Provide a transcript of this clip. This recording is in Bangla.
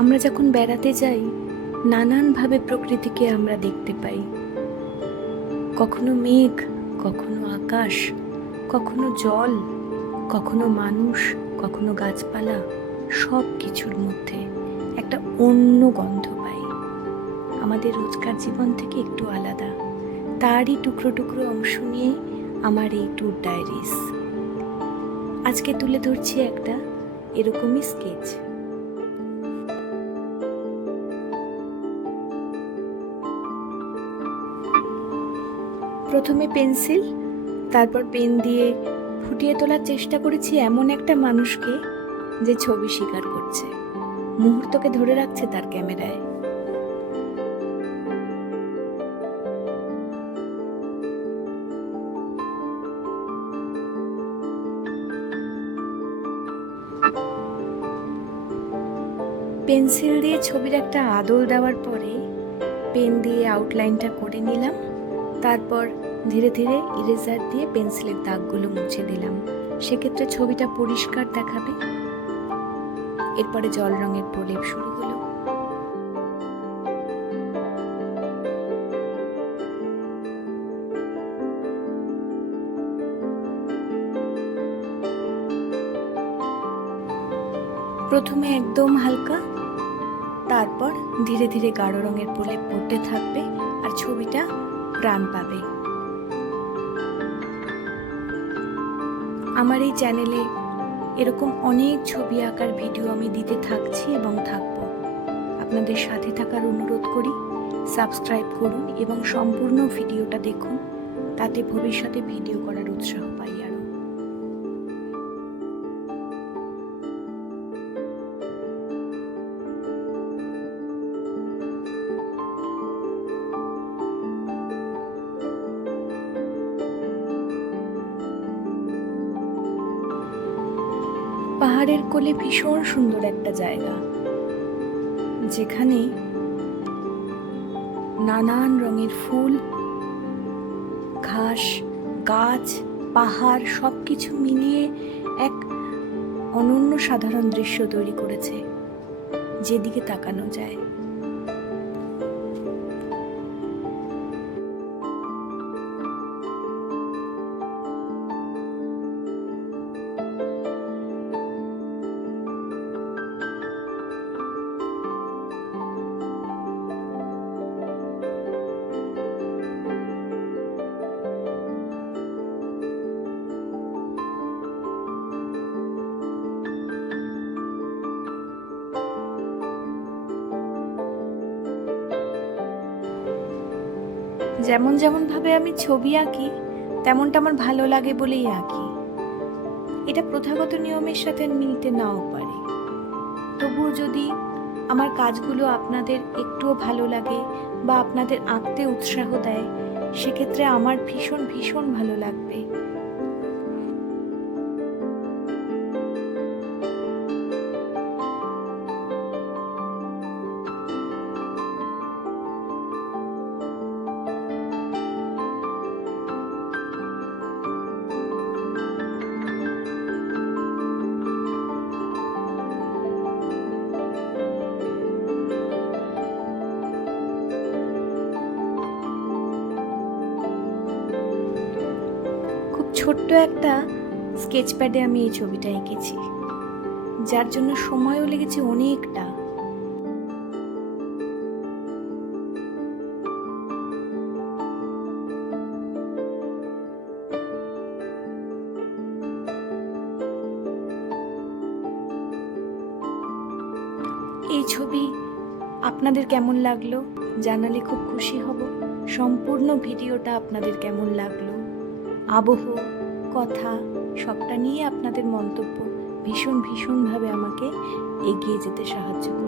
আমরা যখন বেড়াতে যাই নানানভাবে প্রকৃতিকে আমরা দেখতে পাই। কখনো মেঘ, কখনো আকাশ, কখনো জল, কখনো মানুষ, কখনো গাছপালা, সব কিছুর মধ্যে একটা অন্য গন্ধ পাই। আমাদের রোজকার জীবন থেকে একটু আলাদা, তারই টুকরো টুকরো অংশ নিয়ে আমার এই ট্যুর ডায়েরিজ। আজকে তুলে ধরছি একটা এরকমই স্কেচ। প্রথমে পেন্সিল, তারপর পেন দিয়ে ফুটিয়ে তোলার চেষ্টা করেছি এমন একটা মানুষকে যে ছবি স্বীকার করছে, মুহূর্তকে ধরে রাখছে তার ক্যামেরায়। পেন্সিল দিয়ে ছবির একটা আদল দেওয়ার পরে পেন দিয়ে আউটলাইনটা করে নিলাম। তারপর ধীরে ধীরে ইরেজার দিয়ে পেন্সিলের দাগগুলো মুছে দিলাম, সেক্ষেত্রে ছবিটা পরিষ্কার দেখাবে। এরপরে জল রঙের প্রলেপ শুরু হলো। প্রথমে একদম হালকা, তারপর ধীরে ধীরে গাঢ় রঙের প্রলেপ পড়তে থাকবে আর ছবিটা প্রাণ পাবে। আমার এই চ্যানেলে এরকম অনেক ছবি আঁকার ভিডিও আমি দিতে থাকছি এবং থাকবো। আপনাদের সাথে থাকার অনুরোধ করি, সাবস্ক্রাইব করুন এবং সম্পূর্ণ ভিডিওটা দেখুন, তাতে ভবিষ্যতে ভিডিও করার উৎসাহ পাই আরো। পাহাড়ের কোলে ভীষণ সুন্দর একটা জায়গা, যেখানে নানান রঙের ফুল, ঘাস, গাছ, পাহাড় সবকিছু মিলিয়ে এক অনন্য সাধারণ দৃশ্য তৈরি করেছে, যেদিকে তাকানো যায়। যেমন যেমন ভাবে আমি ছবি আঁকি তেমনটা আমার ভালো লাগে বলেই আঁকি। এটা প্রথাগত নিয়মের সাথে মিলতে নাও পারে, তবুও যদি আমার কাজগুলো আপনাদের একটুও ভালো লাগে বা আপনাদের আঁকতে উৎসাহ দেয়, সেক্ষেত্রে আমার ভীষণ ভীষণ ভালো লাগবে। ছোট্ট একটা স্কেচ প্যাডে আমি এই ছবিটা এঁকেছি, যার জন্য সময়ও লেগেছে অনেকটা। এই ছবি আপনাদের কেমন লাগলো জানালে খুব খুশি হব। সম্পূর্ণ ভিডিওটা আপনাদের কেমন লাগলো, আবহ, কথা সবটা নিয়ে আপনাদের মন্তব্য ভীষণ ভীষণভাবে আমাকে এগিয়ে যেতে সাহায্য করবে।